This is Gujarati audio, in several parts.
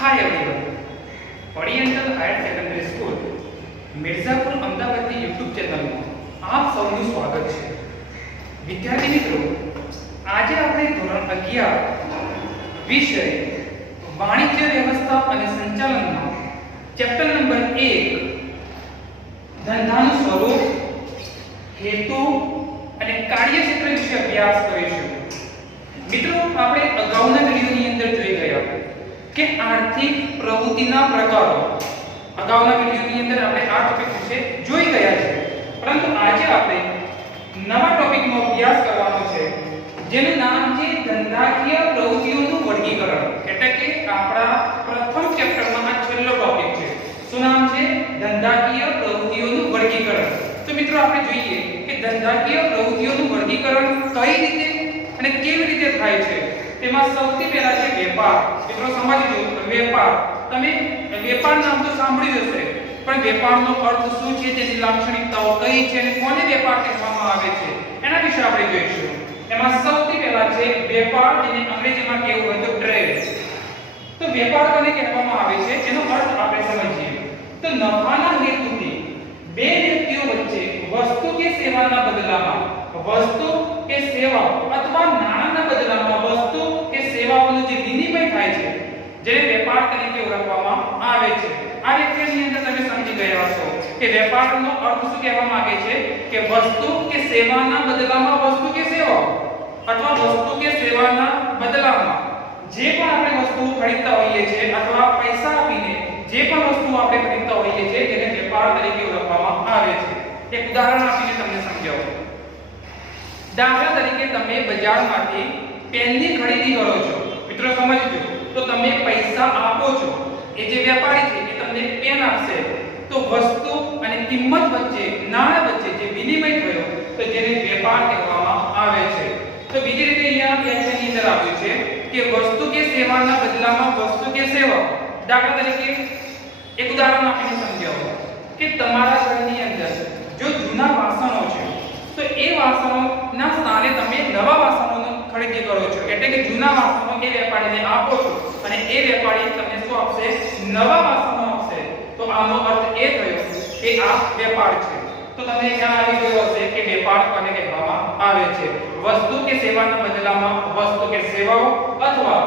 हाय everyone, oriental higher secondary school Mirzapur अमदावादની YouTube ચેનલમાં આપ સૌનું સ્વાગત છે। વિદ્યાર્થી મિત્રો, આજે આપણે ધોરણ 11 વિષય વાણિજ્ય વ્યવસ્થા અને સંચાલનનો ચેપ્ટર નંબર 1 ધંધાનું સ્વરૂપ, હેતુ અને કાર્યક્ષેત્ર વિશે અભ્યાસ કરીશું। મિત્રો, આપણે અગાઉના વિડિયોની અંદર જોઈ ગયા કે આર્થિક પ્રવૃત્તિના પ્રકારો। અગાઉના વિડિયોની અંદર આપણે આ ટોપિક વિશે જોઈ ગયા છે, પરંતુ આજે આપણે નવા ટોપિકનો અભ્યાસ કરવાનો છે જેનું નામ છે ધંધાકીય પ્રવૃત્તિઓનું વર્ગીકરણ। એટલે કે આપણા પ્રથમ ચેપ્ટરમાં આ છેલ્લો ટોપિક છે। શું નામ છે? ધંધાકીય પ્રવૃત્તિઓનું વર્ગીકરણ। તો મિત્રો, આપણે જોઈએ કે ધંધાકીય પ્રવૃત્તિઓનું વર્ગીકરણ કઈ રીતે અને કેવી રીતે થાય છે। તેમાં સૌથી પહેલા છે વેપાર। મિત્રો સમજજો, વેપાર, તમે વેપાર નામ તો સાંભળ્યું હશે, પણ વેપારનો અર્થ શું છે, તેની લાક્ષણિકતાઓ કઈ છે અને કોને વેપાર કહેવામાં આવે છે એના વિશે આપણે જોઈશું। એમાં સૌથી પહેલા છે વેપાર, જેને અંગ્રેજીમાં કહેવું હોય તો ટ્રેડ। તો વેપાર કોને કહેવામાં આવે છે એનો અર્થ આપણે સમજીએ તો નફાના હેતુથી બે વ્યક્તિઓ વચ્ચે વસ્તુ કે સેવાના બદલામાં વસ્તુ કે સેવા અથવા નાણાંના બદલામાં વસ્તુ કે સેવાઓનો જે વિનિમય થાય છે, જેને વેપાર તરીકે ઓળખવામાં આવે છે। આ વ્યાખ્યાનની અંદર તમે સમજી ગયા હશો કે વેપારનો અર્થ શું કહેવામાં આવે છે કે વસ્તુ કે સેવાના બદલામાં વસ્તુ કે સેવા અથવા વસ્તુ કે સેવાના બદલામાં જે પણ આપણે વસ્તુ ખરીદતા હોઈએ છીએ અથવા પૈસા આપીને જે પણ વસ્તુ આપણે ખરીદતા હોઈએ છીએ તેને વેપાર તરીકે ઓળખવામાં આવે છે। એક ઉદાહરણ આપીને તમને સમજાવું। દાખલા તરીકે તમે બજારમાંથી પેનની ખરીદી કરો છો। મિત્રો સમજજો, તો તમે પૈસા આપો છો, એ જે વેપારી છે એ તમને પેન આપશે, તો વસ્તુ અને કિંમત વચ્ચે, નાણાં વચ્ચે જે વિનિમય થયો તો જેને વેપાર કહેવામાં આવે છે। તો બીજી રીતે અહીંયા વ્યાખ્યાની અંદર આપ્યું છે કે વસ્તુ કે સેવાના બદલામાં વસ્તુ કે સેવા। દાખલા તરીકે એક ઉદાહરણ આપીને સમજાવો કે તમારા ઘરની અંદર જો જૂના વાસણો છે તો એ વાસણોના સ્થાને તમે નવા વાસણોની ખરીદી કરો છો। એટલે કે જૂના વાસણો એ વેપારીને આપો છો અને એ વેપારી તમને શું આપશે? નવા વાસણો આપશે। તો આનો અર્થ એ થયો કે આ વેપાર છે। તો તમને ખ્યાલ આવી ગયો હશે કે વેપાર કોને કહેવામાં આવે છે? વસ્તુ કે સેવાના બદલામાં વસ્તુ કે સેવાઓ અથવા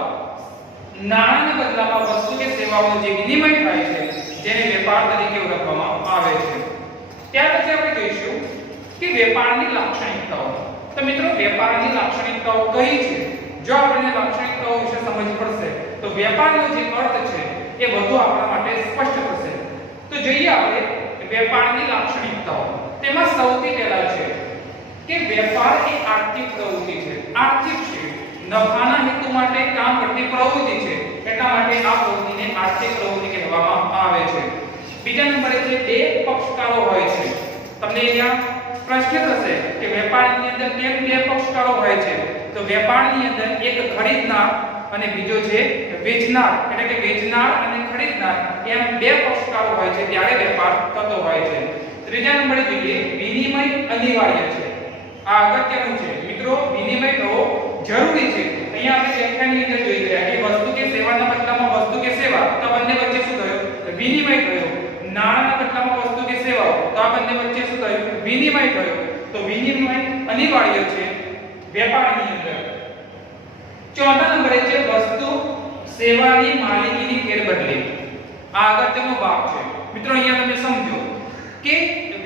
નાણાંના બદલામાં વસ્તુ કે સેવાઓનો જે વિનિમય થાય છે જેને વેપાર તરીકે ઓળખવામાં આવે છે। ત્યાર પછી આપણે જોઈશું કે વેપારની લાક્ષણિકતાઓ। તો મિત્રો, વેપારની લાક્ષણિકતાઓ કઈ છે? જો આપણને લાક્ષણિકતાઓ વિશે સમજ પડશે તો વેપારનો જે અર્થ છે એ વધુ આપણા માટે સ્પષ્ટ થશે। તો જોઈએ આપણે વેપારની લાક્ષણિકતાઓ। તેમાં સૌથી પહેલા છે કે વેપાર એ આર્થિક પ્રવૃત્તિ છે। આર્થિક છે, નફાના હેતુ માટે કામ કરતી પ્રવૃત્તિ છે, એટલા માટે આ પ્રવૃત્તિને આર્થિક પ્રવૃત્તિ કહેવામાં આવે છે। બીજા નંબરે છે બે પક્ષકારો હોય છે। તમને અહીંયા પ્રશ્ન થશે કે વેપારની અંદર કેમ બે પક્ષકારો હોય છે? તો વેપારની અંદર એક ખરીદનાર અને બીજો છે વેચનાર। એટલે કે વેચનાર અને ખરીદનાર એમ બે પક્ષકારો હોય છે ત્યારે વેપાર થતો હોય છે। ત્રીજા નંબરે જોઈએ વિનિમય અનિવાર્ય છે। આ અગત્યનું છે મિત્રો, વિનિમય થવો જરૂરી છે। અહીંયા આપણે વ્યાખ્યાનની અંદર જોઈ ગયા કે વસ્તુ કે સેવાના બદલામાં વસ્તુ કે સેવા, તો બંને વચ્ચે શું થયો? વિનિમય થયો। નાણાંના બદલામાં વસ્તુ કે સેવા, તો આ બંને વચ્ચે શું થયું? વિનિમય થયો। તો વિનિમય અનિવાર્ય છે વેપારની અંદર। ચોથા નંબરે છે વસ્તુ સેવાની માલિકીની ફેરબદલી। આ અગત્યનો ભાગ છે મિત્રો। અહીંયા તમે સમજો કે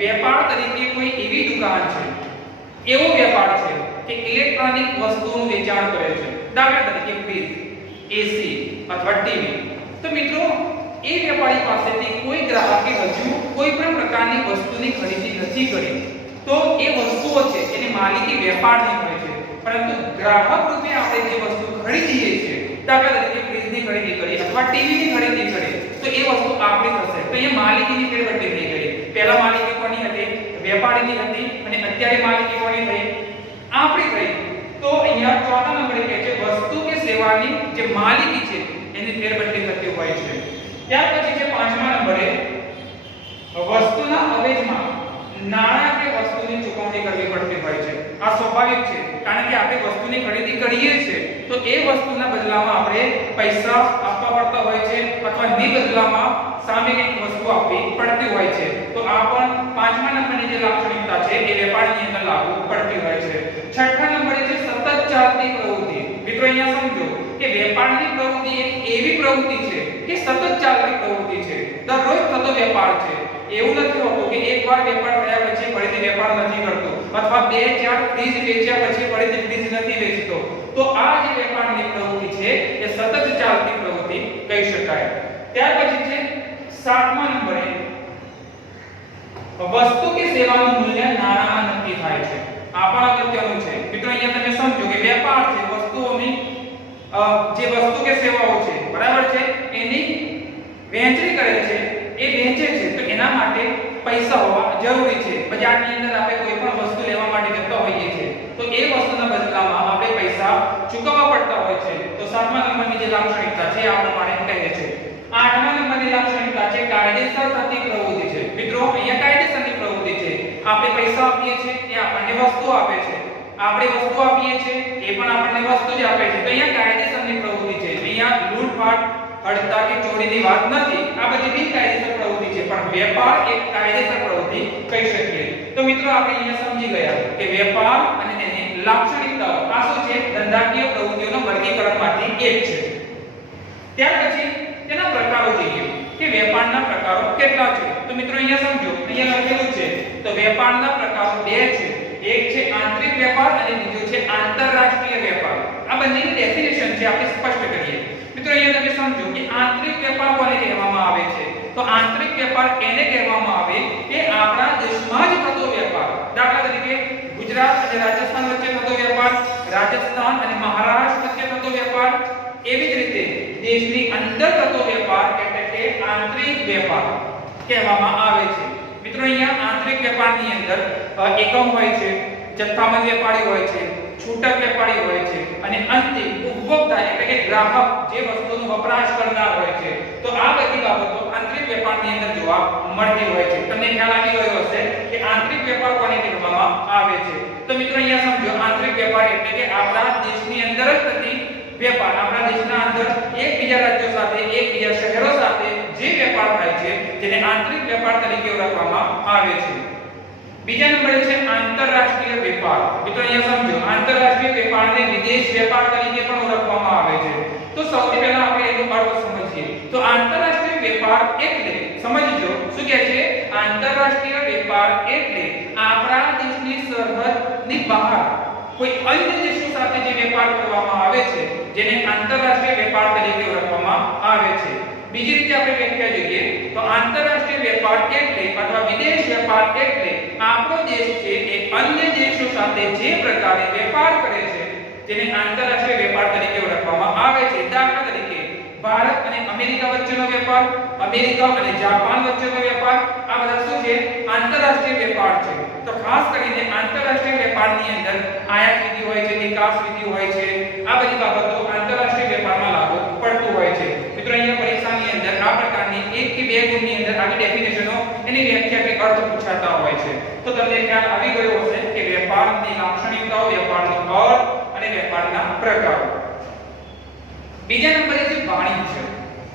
વેપાર તરીકે કોઈ એવી દુકાન છે, એવો વેપાર છે કે ઇલેક્ટ્રોનિક વસ્તુઓનું વેચાણ કરે છે। દાખલા તરીકે ફ્રીજ, એસી અથવા ટીવી। તો મિત્રો, એ વેપારી પાસેથી કોઈ ગ્રાહકે હજુ કોઈ પણ પ્રકારની વસ્તુની ખરીદી નથી કરી, તો એ વસ્તુઓ છે એની માલિકી વેપારની હોય છે, પરંતુ ગ્રાહક રૂપે આપણે જે વસ્તુ ખરીદીએ છીએ, દાખલા તરીકે ફ્રીજની ખરીદી કરી અથવા ટીવીની ખરીદી કરી, તો એ વસ્તુ આપણી થશે। તો એ માલિકીની ફેરબદલી થઈ ગઈ। પહેલા માલિકી કોની હતી? વેપારીની હતી, અને અત્યારે માલિકી કોની થઈ? આપણી થઈ। તો અહીંયા ચોથા નંબરે કહે છે વસ્તુ કે સેવાની જે માલિકી છે એની ફેરબદલી થતી હોય છે। ત્યાર પછી છે પાંચમા નંબરે વસ્તુના અવેજમાં નાણાં કે વસ્તુની ચૂકવણી કરવી પડતી હોય છે। આ સ્વાભાવિક છે, કારણ કે આપણે વસ્તુની ખરીદી કરીએ છીએ તો એ વસ્તુના બદલામાં આપણે પૈસા આપવા પડતા હોય છે ની બદલામાં સામે એક વસ્તુ આપવી પડતી હોય છે. તો આ પણ પાંચમા નંબરની જે લાક્ષણિકતા છે એ વેપારની અંદર લાગુ પડતી હોય છે. છઠ્ઠા નંબરે છે સતત ચાલતી પ્રવૃત્તિ. મિત્રો અહીંયા સમજો કે વેપારની પ્રવૃત્તિ એક એવી પ્રવૃત્તિ છે કે સતત ચાલતી પ્રવૃત્તિ છે, દરરોજ થતો વેપાર છે. એવું નથી હોતું કે એકવાર વેપાર થયા પછી ફરીથી વેપાર નથી કરતો અથવા બે ચાર ફ્રીજ વેચ્યા પછી ફરીથી ફ્રીજ નથી વેચતો. તો આ જે વેપારની પ્રવૃત્તિ છે એ સતત ચાલતી પ્રવૃત્તિ કહી શકાય. ત્યાર પછી છે સાતમા નંબરે વસ્તુ કે સેવાનું મૂલ્ય નાણાંમાં નક્કી થાય છે. આ પણ અગત્યનું છે. મિત્રો અહીંયા તમે સમજો કે વેપાર છે, વસ્તુઓની જે વસ્તુ કે સેવાઓ છે, બરાબર છે, એની વહેંચણી કરે છે, એ વેચે છે, તો એના માટે પૈસા હોવા જરૂરી છે. બજારની અંદર આપણે કોઈ પણ વસ્તુ લેવા માટે જતા હોઈએ છીએ તો એ વસ્તુના બદલામાં આપણે પૈસા ચૂકવવા પડતા હોય છે. તો સાતમા નંબરની જે લાક્ષણિકતા છે આ પ્રમાણે કહે છે. આઠમા નંબરની લાક્ષણિકતા છે કાયદેસર થતી પ્રવૃત્તિ છે. મિત્રો અહીંયા કાયદેસરની પ્રવૃત્તિ છે. આપણે પૈસા આપીએ છીએ એ આપણને વસ્તુ આપે છે, આપણે વસ્તુ આપીએ છીએ એ પણ આપણને વસ્તુ જ આપે છે. તો અહીંયા કાયદેસરની પ્રવૃત્તિ છે. અહીંયા લૂંટફાટ, હડતા કે ચોરીની વાત નથી. આ બધી બિનકાયદેસર પ્રવૃત્તિ છે, પણ વેપાર એક કાયદેસર પ્રવૃત્તિ કહી શકીએ. તો મિત્રો આપણે અહીંયા સમજી ગયા કે વેપાર અને તેની લાક્ષણિકતાઓ આ શું છે? ધંધાકીય પ્રવૃત્તિઓનો વર્ગીકરણમાંથી એક છે. ત્યાર પછી તેના પ્રકારો જોઈએ કે વેપારના પ્રકારો કેટલા છે. તો મિત્રો અહીંયા સમજો, અહીંયા લખેલું છે તો વેપારના પ્રકારો બે છે. એક છે આંતરિક વેપાર અને બીજો છે આંતરરાષ્ટ્રીય વેપાર. આ બંનેની ડેફિનેશન છે આપણે સ્પષ્ટ કરીએ. મિત્રો અહીંયા તમે સમજો કે આંતરિક વેપાર કોને કહેવામાં આવે છે? તો આંતરિક વેપાર એને કહેવામાં આવે કે આપણા દેશમાં જ થતો વેપાર. દાખલા તરીકે ગુજરાત અને રાજસ્થાન વચ્ચે થતો વેપાર, રાજસ્થાન અને મહારાષ્ટ્ર વચ્ચે થતો વેપાર, એવી જ રીતે દેશની અંદર થતો વેપાર એટલે કે આંતરિક વેપાર કહેવામાં આવે છે. મિત્રો અહીંયા આંતરિક વેપારની અંદર એકમ હોય છે, જથ્થાબંધ વેપારી હોય છે, છૂટક વેપારી હોય છે અને અંતિમ ઉપભોક્તા એટલે કે ગ્રાહક જે વસ્તુનો વપરાશ કરનાર હોય છે. તો આ બધી બાબતો આંતરિક વેપારની અંદર જોવા મળતી હોય છે. તમને ખ્યાલ આવી ગયો હશે કે આંતરિક વેપાર કોને કહેવામાં આવે છે. તો મિત્રો અહીંયા સમજો આંતરિક વેપાર એટલે કે આપણા દેશની અંદર જ થતી વેપાર, આપણા દેશના અંદર એકબીજા રાજ્યો સાથે, એકબીજા શહેરો સાથે જે વેપાર થાય છે જેને આંતરિક વેપાર તરીકે ઓળખવામાં આવે છે. બીજા નંબરે છે આંતરરાષ્ટ્રીય વેપાર. મિત્રો અહીંયા સમજો આંતરરાષ્ટ્રીય વેપારને વિદેશ વેપાર તરીકે પણ ઓળખવામાં આવે છે. તો સૌથી પહેલા આપણે એનો અર્થ સમજીએ. તો આંતરરાષ્ટ્રીય વેપાર એટલે સમજજો શું કહે છે? આંતરરાષ્ટ્રીય વેપાર એટલે આપણા દેશની સરહદની બહાર કોઈ અન્ય દેશો સાથે જે વેપાર કરવામાં આવે છે જેને આંતરરાષ્ટ્રીય વેપાર તરીકે ઓળખવામાં આવે છે. બીજી રીતે આપણે વ્યાખ્યા જોઈએ તો આંતરરાષ્ટ્રીય વેપાર એટલે અથવા વિદેશ વેપાર એટલે આપણો દેશ છે એ અન્ય દેશો સાથે જે પ્રકારે વેપાર કરે છે જેને આંતરરાષ્ટ્રીય વેપાર તરીકે ઓળખવામાં આવે છે. દાખલા તરીકે ભારત અને અમેરિકા વચ્ચેનો વેપાર, અમેરિકા અને જાપાન વચ્ચેનો વેપાર, આ બધા શું છે? આંતરરાષ્ટ્રીય વેપાર છે. તો ખાસ કરીને આંતરરાષ્ટ્રીય વેપારની અંદર આયાત વિધિ હોય છે, નિકાસ વિધિ હોય છે, આ બધી બાબતો આંતરરાષ્ટ્રીય વેપારમાં લાગુ પડતું હોય છે. મિત્રો અહીંયા પરીક્ષાની અંદર આ પ્રકારની 1 કે 2 ગુણની અંદર આવી ડેફિનેશનો એની વ્યાખ્યા કે અર્થ પૂછાતા હોય છે. તો તમને ખ્યાલ આવી ગયો હશે કે વેપારની લાક્ષણિકતાઓ, વેપારનો અર્થ અને વેપારના પ્રકારો. બીજા નંબરે છે વાણિજ્ય.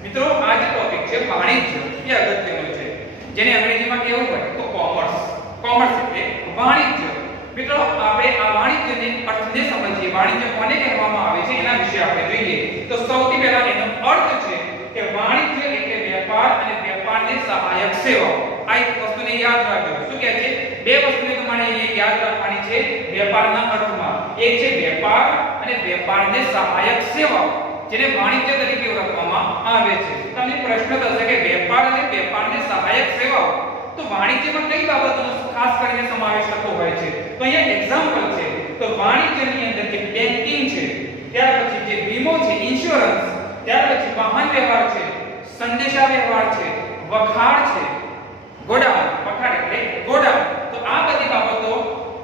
મિત્રો આ જે ટોપિક છે વાણિજ્ય એ અગત્યનો છે, જેને અંગ્રેજીમાં કેવું હોય તો કોમર્સ. કોમર્સ એટલે વાણિજ્ય. મિત્રો આપણે આ વાણિજ્યને અર્થને સમજીએ. વાણિજ્ય કોને કહેવામાં આવે છે એના વિશે આપણે જોઈએ. તો સૌથી પહેલા એનો અર્થ છે કે વાણિજ્ય એટલે વેપાર અને વેપારને સહાયક સેવાઓ. આ એક વસ્તુને યાદ રાખજો. શું કહે છે? બે વસ્તુને તમારે અહીંયા યાદ રાખવાની છે વેપારના અર્થમાં. એક છે વેપાર અને વેપારને સહાયક સેવાઓ, જેને વાણિજ્ય તરીકે ઓળખવામાં આવે છે. તમને પ્રશ્ન થશે કે વેપાર અને વેપારને સહાયક સેવાઓ, તો વાણિજ્યમાં કઈ બાબતોનો ખાસ કરીને સમાવેશ થતો હોય છે? તો અહીંયા એક્ઝામ્પલ છે. તો વાણિજ્યની અંદર જે બેન્કિંગ છે, ત્યાર પછી જે વીમો છે, ઇન્સ્યોરન્સ, ત્યાર પછી વાહન વ્યવહાર છે, સંદેશા વ્યવહાર છે, વખાણ છે, ગોડાઉન. વખાણ એટલે ગોડાઉન. તો આ બધી બાબતો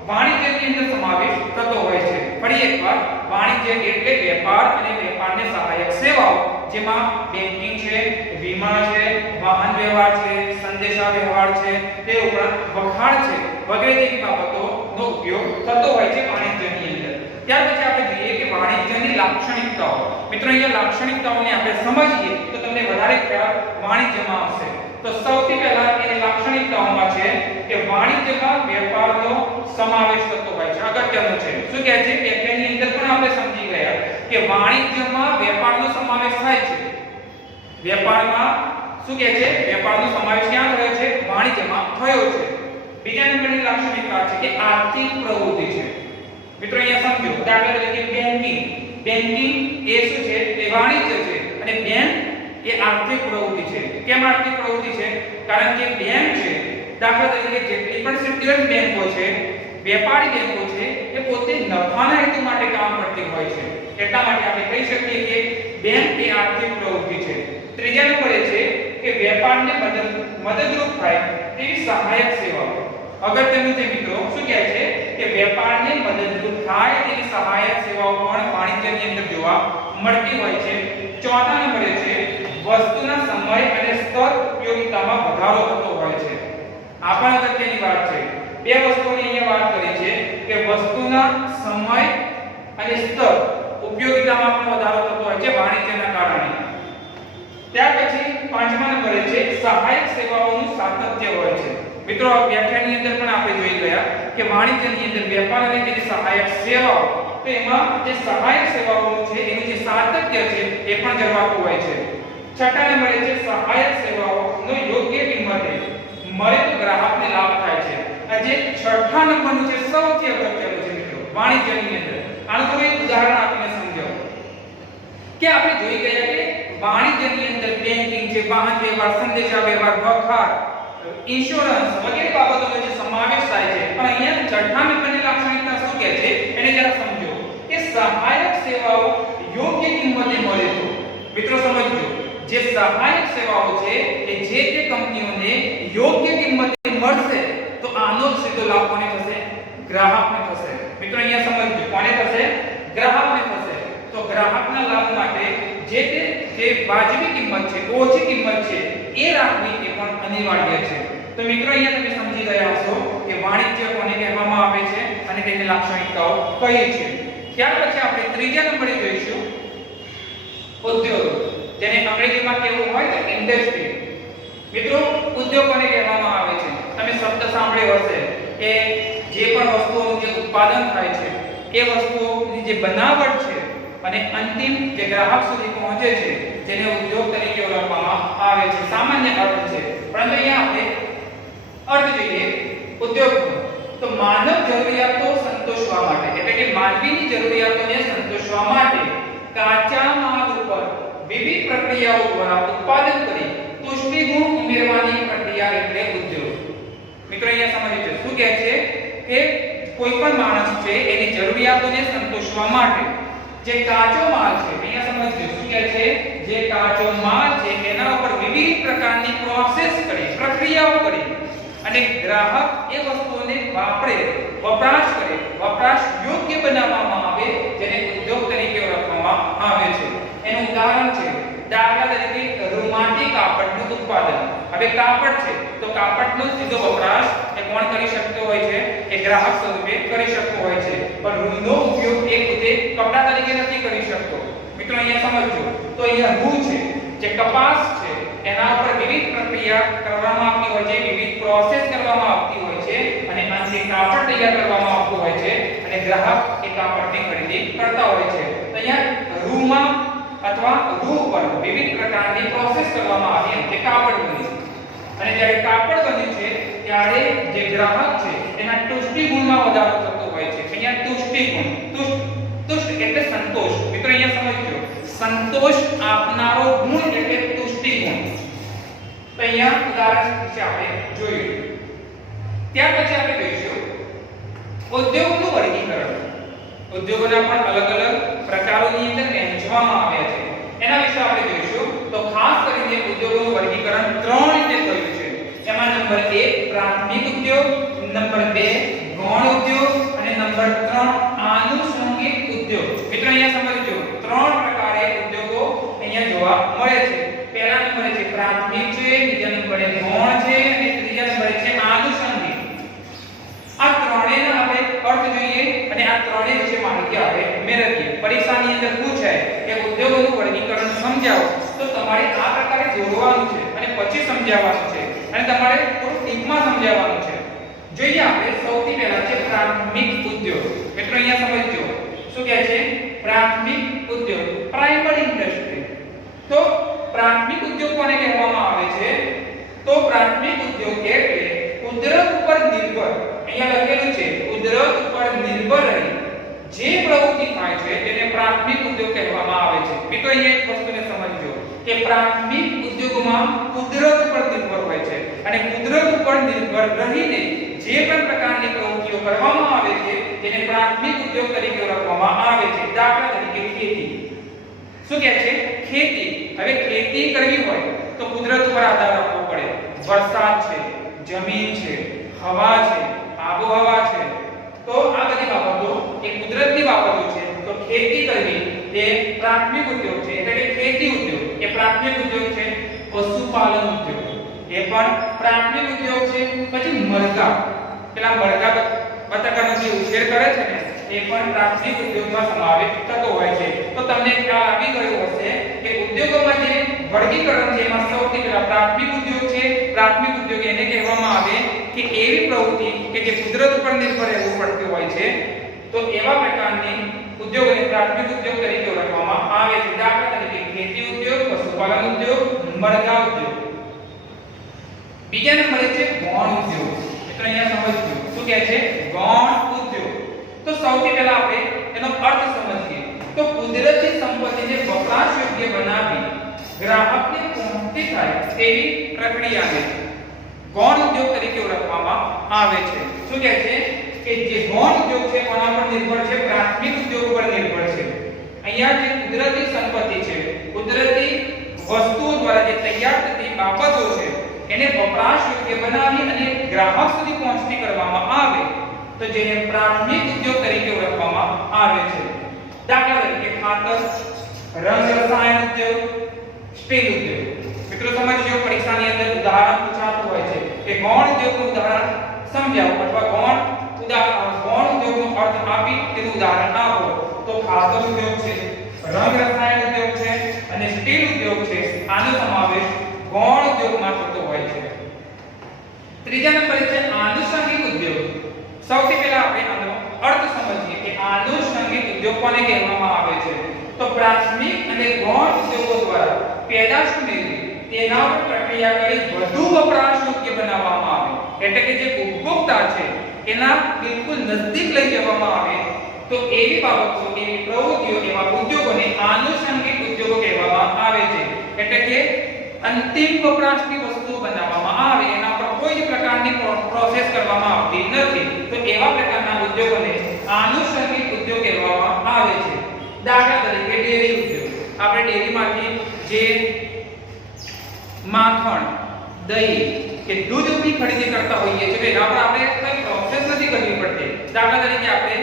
વાણિજ્યની અંદર સમાવેશ થતો હોય છે. ફરી એકવાર, વાણિજ્ય એટલે વેપાર અને વેપારને સહાયક સેવાઓ, જેમાં બેન્કિંગ છે, વીમા છે, વાહન વ્યવહાર છે, સંદેશા વ્યવહાર છે, તે ઉપરાંત વખાણ છે, વગેરે જેવી બાબતોનો ઉપયોગ થતો હોય છે વાણિજ્યની અંદર. ત્યાર પછી આપણે જોઈએ કે વાણિજ્યની લાક્ષણિકતાઓ. મિત્રો અહીંયા લાક્ષણિકતાઓને આપણે સમજીએ તો તમને તમને વધારે ખ્યાલ વાણિજ્યમાં આવશે. તો સૌથી પહેલા એની લાક્ષણિકતાઓમાં છે કે વાણિજ્યમાં વેપારનો સમાવેશ થતો હોય છે. અગત્યનું છે. શું કહે છે? વ્યાખ્યાની અંદર પણ આપણે સમજી ગયા કે વાણિજ્યમાં વેપારનો સમાવેશ થાય છે. વેપારમાં શું કહે છે? વેપારનો સમાવેશ ક્યાં થયો છે? વાણિજ્યમાં થયો છે. બીજા નંબરની લાક્ષણિકતા છે કે આર્થિક પ્રવૃત્તિ છે. મિત્રો અહીંયા સમજો, દાખલા તરીકે બેંકિંગ. બેંકિંગ એ શું છે? તે વાણિજ્ય છે અને બેંક એ આર્થિક પ્રવૃત્તિ છે. કેમ આર્થિક પ્રવૃત્તિ છે? કારણ કે બેંક છે, દાખલા તરીકે જેટલી પણ સેક્યુલર બેંકો છે, વેપારી બેંકો છે, એ પોતે નફાના હેતુ માટે કામ કરતી હોય છે. એટલા માટે આપણે કહી શકીએ કે બેંક એ આર્થિક પ્રવૃત્તિ છે. ત્રીજા નંબરે છે કે વેપારને મદદરૂપ થાય તેવી સહાયક સેવાઓ. અગત્યનું છે મિત્રો. શું કહે છે? કે વેપારને મદદરૂપ થાય તેવી સહાયક સેવાઓ પણ વાણિજ્યની અંદર જોવા મળતી હોય છે. ચોથા નંબરે છે વસ્તુના સમય અને સ્તર ઉપયોગિતામાં વધારો થતો હોય છે. આ પણ અગત્યની વાત છે. બે વસ્તુઓની અહીંયા વાત કરી છે કે વસ્તુના સમય અને સ્તર ઉપયોગિતામાં પણ વધારો થતો હોય છે વાણિજ્યના કારણે. ત્યાર પછી પાંચમા નંબરે છે સહાયક સેવાઓનું સાતત્ય હોય છે. મિત્રો આ વ્યાખ્યાનની અંદર પણ આપણે જોઈ ગયા કે વાણિજ્યની અંદર વેપાર અને તેની સહાયક સેવાઓ, તો એમાં જે સહાયક સેવાઓ છે એનું જે સાતત્ય છે એ પણ જળવાતું હોય છે. છઠ્ઠા નંબરે છે સહાયક સેવાઓનો યોગ્ય કિંમતે મળે તો ગ્રાહકને લાભ થાય છે. આ જે છઠ્ઠા નંબરનું છે સૌથી અગત્યનું છે મિત્રો વાણિજ્યની અંદર. આનું તમે એક ઉદાહરણ આપીને સમજાવો કે આપણે જોઈ ગયા કે વાણિજ્યની અંદર બેંકિંગ છે, વાહન વ્યવહાર, સંદેશા વ્યવહાર, વખાર, ઇન્સ્યોરન્સ વગેરે બાબતોનો જે સમાવેશ થાય છે. પણ અહીંયા છઠ્ઠા નંબરની લાક્ષણિકતા શું કહે છે એને જરા સમજો કે સહાયક સેવાઓ યોગ્ય કિંમતે મળે તો. મિત્રો સમજો, જે સહાયક સેવાઓ છે એ જે તે કંપનીઓને યોગ્ય કિંમતે મળશે તો આનો સીધો લાભ કોને થશે? ગ્રાહકને થશે. મિત્રો અહીંયા સમજો, કોને થશે? ગ્રાહકને થશે. તો ગ્રાહકના લાભ માટે જે વાજબી કિંમત છે, ઓછી કિંમત છે એ રાખવી એ પણ અનિવાર્ય છે. તો મિત્રો અહીંયા તમે સમજી ગયા હશો કે વાણિજ્ય કોને કહેવામાં આવે છે અને તેની લાક્ષણિકતાઓ કઈ છે. ત્યાર પછી આપણે ત્રીજા નંબરે જોઈશું ઉદ્યોગ, જેને અંગ્રેજીમાં કહેવું હોય તો ઇન્ડસ્ટ્રી. મિત્રો ઉદ્યોગ કોને કહેવામાં આવે છે? તમે શબ્દ સાંભળ્યો હશે કે જે પણ વસ્તુઓનું જે ઉત્પાદન થાય છે એ વસ્તુઓની જે બનાવટ છે અને અંતિમ જે ગ્રાહક સુધી પહોંચે છે જેને ઉદ્યોગ તરીકે ઓળખવામાં આવે છે. સામાન્ય અર્થ છે, પરંતુ અહીંયા આપણે અર્થ જોઈએ ઉદ્યોગનો. તો માનવ જરૂરિયાતો સંતોષવા માટે, એટલે કે માનવીની જરૂરિયાતોને સંતોષવા માટે કાચા માલ ઉપર વિવિધ પ્રક્રિયાઓ દ્વારા ઉત્પાદન કરી પુષ્ટિગુણ ઉમેરવાની પ્રક્રિયા એટલે ઉદ્યોગ. મિત્રો અહીંયા સમજીએ શું કહે છે કે કોઈ પણ માણસ છે એની જરૂરિયાતોને સંતોષવા માટે જે કાચો માલ છે, અહીંયા સમજીએ શું કહે છે, જે કાચો માલ છે એના ઉપર વિવિધ પ્રકારની પ્રોસેસ કરી, પ્રક્રિયાઓ કરી અને ગ્રાહક એ વસ્તુઓને વાપરે, વપરાશ કરે, વપરાશ યોગ્ય બનાવવામાં આવે જેને ઉદ્યોગ તરીકે ઓળખવામાં આવે છે. એનું ઉદાહરણ છે દાખલા તરીકે રૂમાટી કાપડનું ઉત્પાદન. હવે કાપડ છે તો કાપડનો સીધો વપરાશ એ કોણ કરી શકતો હોય છે? એ ગ્રાહક સ્વરૂપે કરી શકતો હોય છે, પણ રૂનો ઉપયોગ એ પોતે કપડા તરીકે નથી કરી શકતો. મિત્રો અહીંયા સમજો, તો અહીંયા રૂ છે, જે કપાસ છે એના પર વિવિધ પ્રક્રિયા કરવામાં આવતી હોય છે, વિવિધ પ્રોસેસ કરવામાં આવતી હોય છે અને અંતે કાપડ તૈયાર કરવામાં આવતું હોય છે અને ગ્રાહક એ કાપડની ખરીદી કરતા હોય છે. તો અહીંયા રૂમાં અથવા રૂ પર વિવિધ પ્રકારની પ્રોસેસ કરવામાં આવી અને કાપડ બની. અને જ્યારે કાપડ બન્યું છે ત્યારે જે ગ્રાહક છે એના તુષ્ટિ ગુણમાં વધારો થતો હોય છે. અહીંયા તુષ્ટિ ગુણ, તુષ્ટ એટલે સંતોષ. મિત્રો અહીંયા સમજો, સંતોષ આપનારો ગુણ એટલે તુષ્ટિ ગુણ. તો અહીંયા ઉદાહરણ વિશે આપણે જોયું. ત્યાર પછી આપણે જોઈશું ઉદ્યોગનું વર્ગીકરણ. ઉદ્યોગોના પણ અલગ અલગ પ્રકારોની અંદર વહેંચવામાં આવ્યા છે. એના વિશે આપણે જોઈશું. તો ખાસ કરીને ઉદ્યોગોનું વર્ગીકરણ ત્રણ રીતે થયું છે. એમાં નંબર 1 પ્રાથમિક ઉદ્યોગ, નંબર 2 ગૌણ ઉદ્યોગ અને નંબર 3 આનુષંગિક ઉદ્યોગ. મિત્રો અહીંયા સમજો, ત્રણ પ્રકારે ઉદ્યોગો અહીંયા જોવા મળે છે. પહેલા નંબરે છે પ્રાથમિક છે, બીજા નંબરે ગૌણ છે અને ત્રીજા નંબરે છે આનુષંગિક. આ ત્રણેયના આપણે અર્થ જોઈએ અને આ ત્રણેય વિશે માહિતી આપણે મેળવીએ. પરીક્ષાની અંદર પૂછાય કે ઉદ્યોગોનું વર્ગીકરણ સમજાવો, તો તમારે આ પ્રકાર સમજાવવાનું છે અને તમારે થોડું ડીપમાં સમજાવવાનું છે. જોઈએ આપણે સૌથી પહેલા છે પ્રાથમિક ઉદ્યોગ. મિત્રો અહીંયા સમજજો શું કહે છે? પ્રાથમિક ઉદ્યોગ, પ્રાઇમરી ઇન્ડસ્ટ્રી. તો પ્રાથમિક ઉદ્યોગ કોને કહેવામાં આવે છે? તો પ્રાથમિક ઉદ્યોગ એટલે કુદરત ઉપર નિર્ભર, અહીંયા લખેલું છે કુદરત ઉપર નિર્ભર રહી જે પ્રવૃત્તિ થાય છે તેને પ્રાથમિક ઉદ્યોગ કહેવામાં આવે છે. મિત્રો અહીંયા એક વસ્તુને સમજજો કે પ્રાથમિક ઉદ્યોગમાં કુદરત પર નિર્ભર હોય છે અને કુદરત ઉપર નિર્ભર રહીને જે પણ પ્રકારની પ્રવૃત્તિઓ કરવામાં આવે છે તેને પ્રાથમિક ઉદ્યોગ તરીકે ઓળખવામાં આવે છે. દાખલા તરીકે ખેતી. શું કહે છે? ખેતી. હવે ખેતી કરવી હોય તો કુદરત પર આધાર રાખવો પડે. વરસાદ છે, જમીન છે, હવા છે, આબોહવા છે. તો આ બધી બાબતો એ કુદરતની બાબતો છે. તો ખેતી કરવી એ પ્રાથમિક ઉદ્યોગ છે, એટલે કે ખેતી ઉદ્યોગ એ પ્રાથમિક ઉદ્યોગ છે. પશુપાલન ઉદ્યોગ એ પણ પ્રાથમિક ઉદ્યોગ છે. પછી મરઘા, પેલા મરઘા બતકનો જે ઉછેર કરે છે ને એ પણ પ્રાથમિક ઉદ્યોગમાં સમાવેશ થતો હોય છે. તો તમને ખ્યાલ આવી ગયો હશે કે ઉદ્યોગોમાં જે વર્ગીકરણ છે એમાં સૌથી પહેલા પ્રાથમિક ઉદ્યોગ છે. પ્રાથમિક ઉદ્યોગ એને કહેવામાં આવે કે એવી પ્રવૃત્તિ કે જે કુદરત ઉપર નિર્ભર રહેવું પડતું હોય છે. તો એવા પ્રકારની ઉદ્યોગોને પ્રાથમિક ઉદ્યોગ તરીકે ઓળખવામાં આવે છે. દાખલા તરીકે ખેતી ઉદ્યોગ, પશુપાલન ઉદ્યોગ, મરઘા ઉદ્યોગ. બીજા નંબરે છે ગૌણ ઉદ્યોગ. મિત્રો અહીંયા સમજજો શું કહે છે? ગૌણ ઉદ્યોગ. તો સૌથી પહેલા આપણે એનો અર્થ સમજીએ. તો કુદરતી સંપત્તિને વપરાશ યોગ્ય બનાવી ગ્રાહકને પહોંચતી થાય તેવી પ્રક્રિયાને ગૌણ ઉદ્યોગ તરીકે ઓળખવામાં આવે છે. શું કહે છે કે જે ગૌણ ઉદ્યોગ છે કોના પર નિર્ભર છે? પ્રાથમિક ઉદ્યોગ પર નિર્ભર છે. અહીંયા જે કુદરતી સંપત્તિ છે, કુદરતી વસ્તુઓ દ્વારા જે તૈયાર થતી બાબતો છે એને વપરાશ યોગ્ય બનાવી અને ગ્રાહક સુધી પહોંચતી કરવામાં આવે તો જેને પ્રાથમિક ઉદ્યોગ તરીકે ઓળખવામાં આવે છે. દાખલા તરીકે ખાતર, રંગ રસાયણ ઉદ્યોગ, સ્ટીલ ઉદ્યોગ. મિત્રો સમજજો પરીક્ષાની અંદર ઉદાહરણ પૂછાતું હોય છે કે ગૌણ ઉદ્યોગનું ઉદાહરણ સમજાવો અથવા ગૌણ ઉદ્યોગનો અર્થ આપી તેનું ઉદાહરણ આપો. તો ખાતર ઉદ્યોગ છે, રંગ રસાયણ ઉદ્યોગ છે અને સ્ટીલ ઉદ્યોગ છે. આનો સમાવેશ ગૌણ ઉદ્યોગમાં થતો હોય છે. ત્રીજા નંબરે છે આનુષંગિક ઉદ્યોગ. સૌથી પહેલા આપણે આનો અર્થ સમજીએ કે આનુષંગિક ઉદ્યોગ કોને કહેવામાં આવે છે? તો પ્રાથમિક અને ગૌણ ઉદ્યોગો દ્વારા પેદાશ મેળવી તેના પર પ્રક્રિયા કરી વધુ વપરાશ યોગ્ય બનાવવામાં આવે, એટલે કે જે ઉપભોક્તા છે એના બિલકુલ નજદીક લઈ જવામાં આવે તો એવી બાબતો, એવી પ્રવૃત્તિઓ, એવા ઉદ્યોગોને આનુષંગિક ઉદ્યોગો કહેવામાં આવે છે. એટલે કે અંતિમ વપરાશની વસ્તુ બનાવવામાં આવે, એના પર કોઈ જ પ્રકારની પ્રોસેસ કરવામાં આવતી નથી. તો એવા પ્રકારના ઉદ્યોગોને આનુષંગિક ઉદ્યોગ કહેવામાં આવે છે. દાખલા તરીકે ડેરી ઉદ્યોગ. આપણે ડેરીમાંથી જે માખણ, દહીં કે દૂધની ખરીદી કરતા હોઈએ છીએ એના પર આપણે કોઈ પ્રોસેસ નથી કરવી પડતી. દાખલા તરીકે આપણે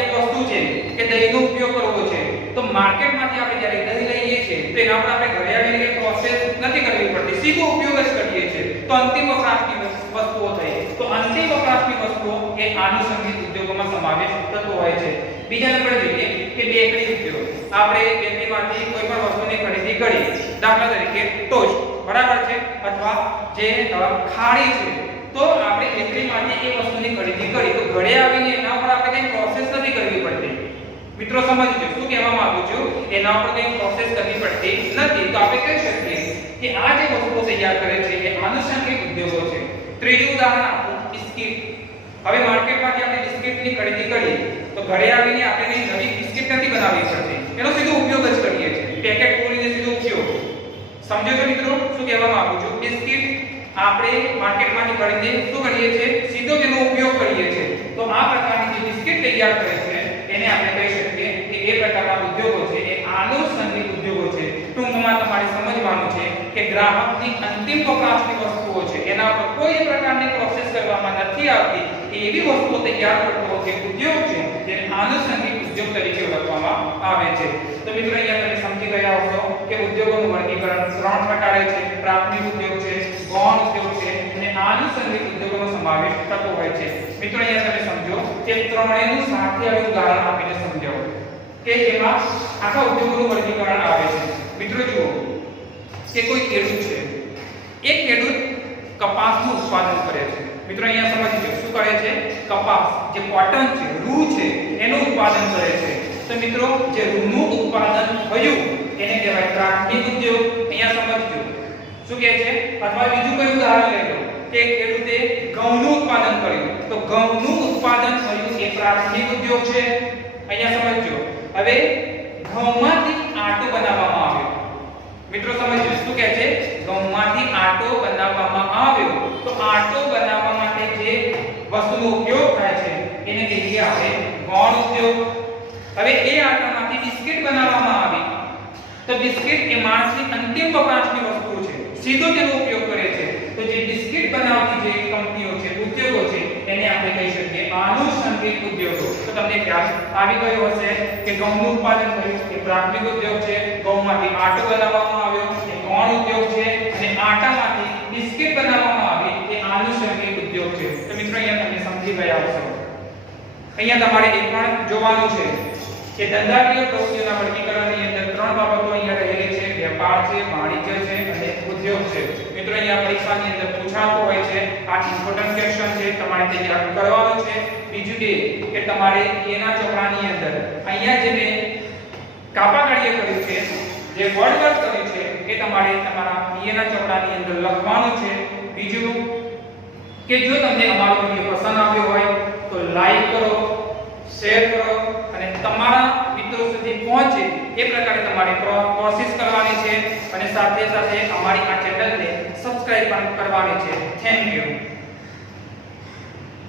એક વસ્તુ છે કે દહીંનો ઉપયોગ કરવો છે તો માર્કેટમાંથી આપણે જ્યારે દહીં લઈએ છીએ તો એના પર આપણે ઘરે આવીને કોઈ પ્રોસેસ નથી કરવી પડતી, સીધો ઉપયોગ જ કરીએ છીએ. તો અંતિમ વપરાશની વસ્તુઓ થઈ. તો અંતિમ વપરાશની વસ્તુઓ એ આનુષંગિક ઉદ્યોગોમાં સમાવેશ થતો હોય છે. બીજા નંબરે જોઈએ કે બેકરી ઉદ્યોગ. આપણે બેકરીમાંથી કોઈ પણ વસ્તુની ખરીદી કરી, દાખલા તરીકે ટોસ્ટ, બરાબર છે, અથવા જે ખારી છે, તો આપણે બેકરીમાંથી એ વસ્તુની ખરીદી કરી તો ઘરે આવીને એના પર આપણે કંઈ પ્રોસેસ નથી કરવી પડતી. મિત્રો સમજજો શું કહેવા માંગુ છું? એના પર કંઈ પ્રોસેસ કરવી પડતી નથી. તો આપણે કહી શકીએ કે આ જે વસ્તુઓ તૈયાર કરે છે એ આનુષંગિક ઉદ્યોગો છે. ત્રીજું ઉદાહરણ આપો, બિસ્કિટ. હવે માર્કેટમાંથી આપણે બિસ્કિટની ખરીદી કરી તો ઘરે આવીને આપણે કંઈ નવી બિસ્કિટ નથી બનાવવી પડતી, એનો સીધો ઉપયોગ જ કરીએ છીએ. પેકેટ ખોલીને સીધો ઉપયોગ. સમજો છો મિત્રો શું કહેવા માંગુ છું? બિસ્કિટ આપણે માર્કેટમાંથી ખરીદીને શું કરીએ છીએ? સીધો તેનો ઉપયોગ કરીએ છીએ. તો આ પ્રકારની જે બિસ્કિટ તૈયાર કરે છે એને આપણે કહી શકીએ કે એ પ્રકારના ઉદ્યોગો છે એ આનુષંગિક ઉદ્યોગો છે. ટૂંકમાં તમારે સમજવાનું છે કે ગ્રાહકની અંતિમ વપરાશની વસ્તુઓ છે એના પર કોઈ પ્રકારની પ્રોસેસ કરવામાં નથી આવતી એવી વસ્તુઓ તૈયાર કરતો જે ઉદ્યોગ છે તેને આનુષંગિક ઉદ્યોગ તરીકે ઓળખવામાં આવે છે. તો મિત્રો અહીંયા તમે સમજી ગયા હશો કે ઉદ્યોગોનું વર્ગીકરણ 3 પ્રકારે છે. પ્રાથમિક ઉદ્યોગ છે, ગૌણ ઉદ્યોગ છે અને આનુષંગિક ઉદ્યોગોનો સમાવેશ થતો હોય છે. મિત્રો અહીંયા તમે સમજો કે ત્રણેયનું સાથે હવે ઉદાહરણ આપીને સમજાવો કે જેમાં આખા ઉદ્યોગોનું વર્ગીકરણ આવે છે. મિત્રો જુઓ કે કોઈ ખેડૂત છે, એ ખેડૂત કપાસનું ઉત્પાદન કરે છે. મિત્રો અહીંયા સમજીજો શું કરે છે? કપાસ જે કોટન છે, રૂ છે, એનું ઉત્પાદન કરે છે. તો મિત્રો જે રૂનું ઉત્પાદન થયું એને કહેવાય પ્રાથમિક ઉદ્યોગ. અહીંયા સમજજો શું કહે છે? અથવા બીજું કોઈ ઉદાહરણ લઈ લો કે ખેડૂતે ઘઉંનું ઉત્પાદન કર્યું તો ઘઉંનું ઉત્પાદન થયું એ પ્રાથમિક ઉદ્યોગ છે. અહીંયા સમજજો. હવે ઘઉંમાંથી આટો બનાવવામાં આવ્યો. મિત્રો સમજજો શું કહે છે? ઘઉંમાંથી આટો બનાવવામાં આવ્યો તો આટો બનાવવા માટે જે વસ્તુનો ઉપયોગ થાય છે એને કહીએ આપણે ગૌણ ઉદ્યોગ. હવે એ આટામાંથી બિસ્કિટ બનાવવામાં આવી તો બિસ્કિટ એ માણસની અંતિમ વપરાશની વસ્તુ છે, સીધો તેનો ઉપયોગ કરે છે. તો જે બિસ્કિટ બનાવતી જે કંપનીઓ છે, ઉદ્યોગો છે, એને આપણે કહી શકીએ આનુષંગિક ઉદ્યોગો. તો તમને ખ્યાલ આવી ગયો હશે કે ઘઉંનું ઉત્પાદન થયું એ પ્રાથમિક ઉદ્યોગ છે, ઘઉંમાંથી આટો બનાવવામાં આવ્યો એ ગૌણ ઉદ્યોગ છે, અને આટામાંથી બિસ્કિટ બનાવવામાં આવી એ આનુષંગિક ઉદ્યોગ છે. તો મિત્રો અહીંયા તમે સમજી ગયા હશો. અહીંયા તમારે એ પણ જોવાનું છે કે ધંધાકીય પ્રવૃત્તિઓના વર્ગીકરણની અંદર ત્રણ બાબતો અહીંયા રહેલી છે: વેપાર છે, વાણિજ્ય છે અને ઉદ્યોગ છે. મિત્રો અહીંયા પરીક્ષાની અંદર પૂછાતું હોય છે. આ ઇમ્પોર્ટન્ટ ક્વેશ્ચન છે, તમારે તે યાદ કરવાનું છે. બીજું કે તમારે એના ચોપડાની અંદર અહીંયા જે મેં કાપા કાર્ય કર્યું છે, જે વર્ડ વર્ક કર્યું છે, એ તમારે તમારા એના ચોપડાની અંદર લખવાનું છે. બીજું કે જો તમને અમારો વિડિયો પસંદ આવ્યો હોય તો લાઈક કરો, શેર કરો અને તમારા મિત્રો સુધી પહોંચે એ પ્રકારે તમારે કોશિશ કરવાની છે, અને સાથે સાથે અમારી આ ચેનલને સબસ્ક્રાઇબ પણ કરવાની છે. Thank you.